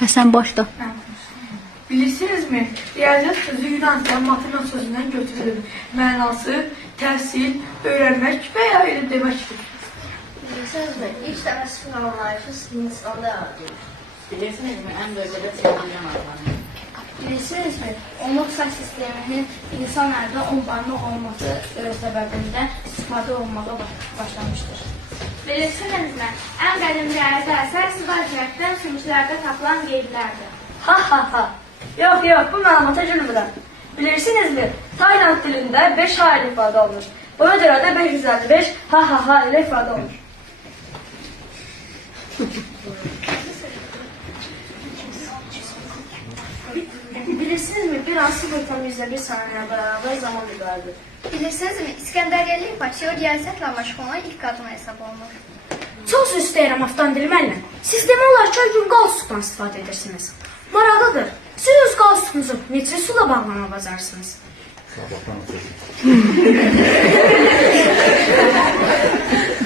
Həsən başda. Bilirsinizmi? Riyaziyyat sözü Yunan dilinin matematik sözündən götürülür. Mənası təhsil, öyrənmək və ya elə deməkdir. Bilirsinizmi? İlk dəfə sifin anlayışı Hindistan'da yaradılır. Bilirsinizmi? Ən böyük dövlət Azərbaycan adlanır. Bilirsinizmi? Onluq saç sisteminin insan əldə 10 barmaq olması səbəbindən istifadə olunmağa başlamışdır. Bilirsinizmi? Ən qədim riyazi əsər Sivasiyətdən sümüklərdə tapılan qeydlərdir. Ha ha ha. Yok yok, bu məlumata gülmürəm. Bilirsinizmi? Tayland dilində 5 ha ilə ifadə olunur. Buna görə də 555 ha ha ha ilə ifadə olunur. Bilirsinizmi? Bir an 0,1 saniyə bərabər zaman müqayisədir. Bilirsinizmi? İskəndəriyyəli Paşa riyaziyyatla məşğul olan ilk qadın hesab olunur. Çox istəyirəm avtandil müəllim. Siz demək olar ki, gün qalstukdan istifadə edirsiniz. Maraqlıdır. Siz öz qalstukunuzu neçə sula bağlama bacarsınız?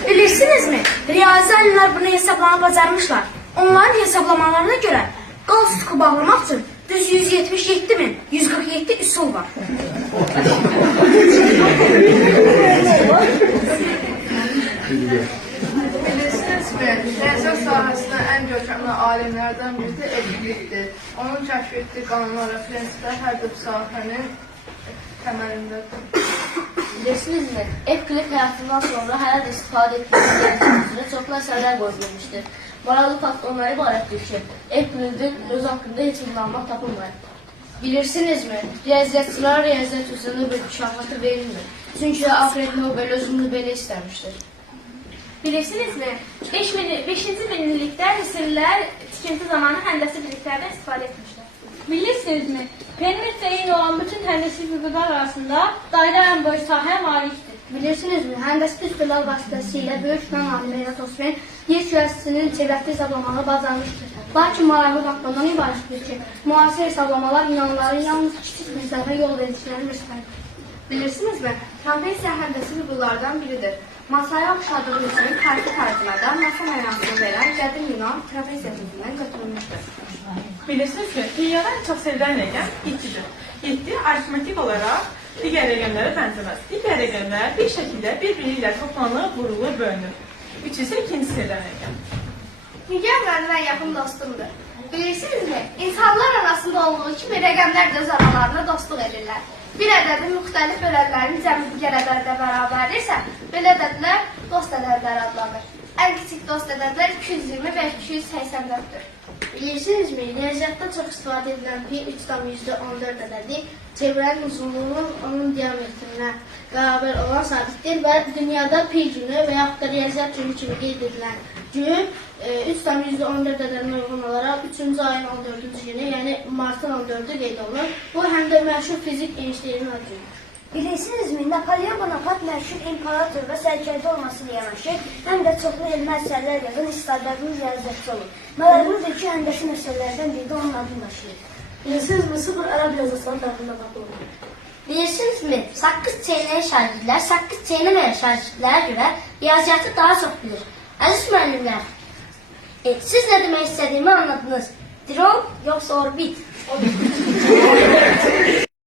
Bilirsinizmi? Riyazi alimlər bunu hesablama bacarmışlar. Onların hesablamalarına görə qalstuku bağlamaq üçün düz 177.147 üsul var. Bilirsinizmi? Riyaziyyat sahəsində ən görkəmli alimlərdən biri də Evkliddir. Onun kəşf etdiyi qanunlar və prinsiplər hər bir sahənin təməlindədir. Bilirsinizmi? Evklid həyatından sonra hələ də istifadə etdiyi riyaziyyat üzrə çoxlu əsərlər qoyulmuşdur. Maraqlı fakt onlara ibarətdir ki, Evklidin öz haqqında heç bir məlumat tapılmayıb. Bilirsinizmi? Riyaziyyatçılara riyaziyyat üzrə bir mükafata verilmir. Çünki Alfred Nobel özünü belə istəmişdir. Bilirsinizmi? 5-ci minillikdə Misirlilər tikinti zamanı həndəsi biliklərdən istifadə etmişlər. Bilirsinizmi? Perimetre eyni olan bütün həndəsi figurlar arasında dairə ən böyük sahəyə malikdir. Bilirsinizmi? Həndəsi üstələr vasitəsilə böyük Yunan alimi Eratosfen yer kürəsinin çevrəti hesablamağı bacarmışdır. Lakin maraqlı faktlardan ibarətdir ki, müasir hesablamalar Yunanlıların yalnız kiçik məsafə yol vericilərini göstərir. Bilirsinizmi? Trapesiya həndəsi figurlardan biridir. Masaya oxşadığı üçün tarixi tarixlərdə masa mənasını verən qədim Yunan trapesiya sözündən götürülmüşdür. Bilirsiniz, dünyada en çok sevilen rəqəm 7'dir. 7 aritmetik olarak digər rəqəmlərə bənzəməz. Digər rəqəmlər bir şəkildə birbiriyle toplanıb, vurulur, bölünür. 3 ise ikinci sevilen rəqəm. Mügən məndən yaxın dostumdur. Bilirsinizmi? İnsanlar arasında olduğu kimi rəqəmlər də öz aralarında dostluq edirlər. Bir ədədin müxtəlif bölənlərinin cəmi digər ədədlə bərabərdirsə, belə ədədlər dost ədədlər adlanır. Ən kiçik dost ədədlər 220 və 284-dür. Bilirsinizmi? Riyaziyyatda çox istifadə edilən pi 3,14 ədədi çevrənin uzunluğunun onun diametrinə bərabər olan sabitdir və dünyada pi günü və yaxud da riyaziyyat günü kimi qeyd edilən gün 3,14 ədədinə uyğun olaraq 3-cü ayın 14-cü günü, yəni martın 14-ü qeyd olunur. Bu həm də məşhur fizik Einsteynin ad günüdür. Bilirsiniz mi? Napolyon Bonaparte məşhur imperator və sərkərdə olmasıyla yanaşı, həm də çoxlu elmi əsərlər yazan istedadlı riyaziyyatçı olur. Maraqlıdır ki, həndəsi məsələlərdən biri də onun adını daşıyır. Bilirsinizmi? Sıfır ərəb yazısının tərəfində baxılır. Bilirsinizmi? Saqqız çeynəyən şagirdlər, saqqız çeynəməyən şagirdlərə görə riyaziyyatı daha çox bilir. Əziz müəllimlər, siz nə demək istədiyimi anladınız? Dron yoxsa orbit?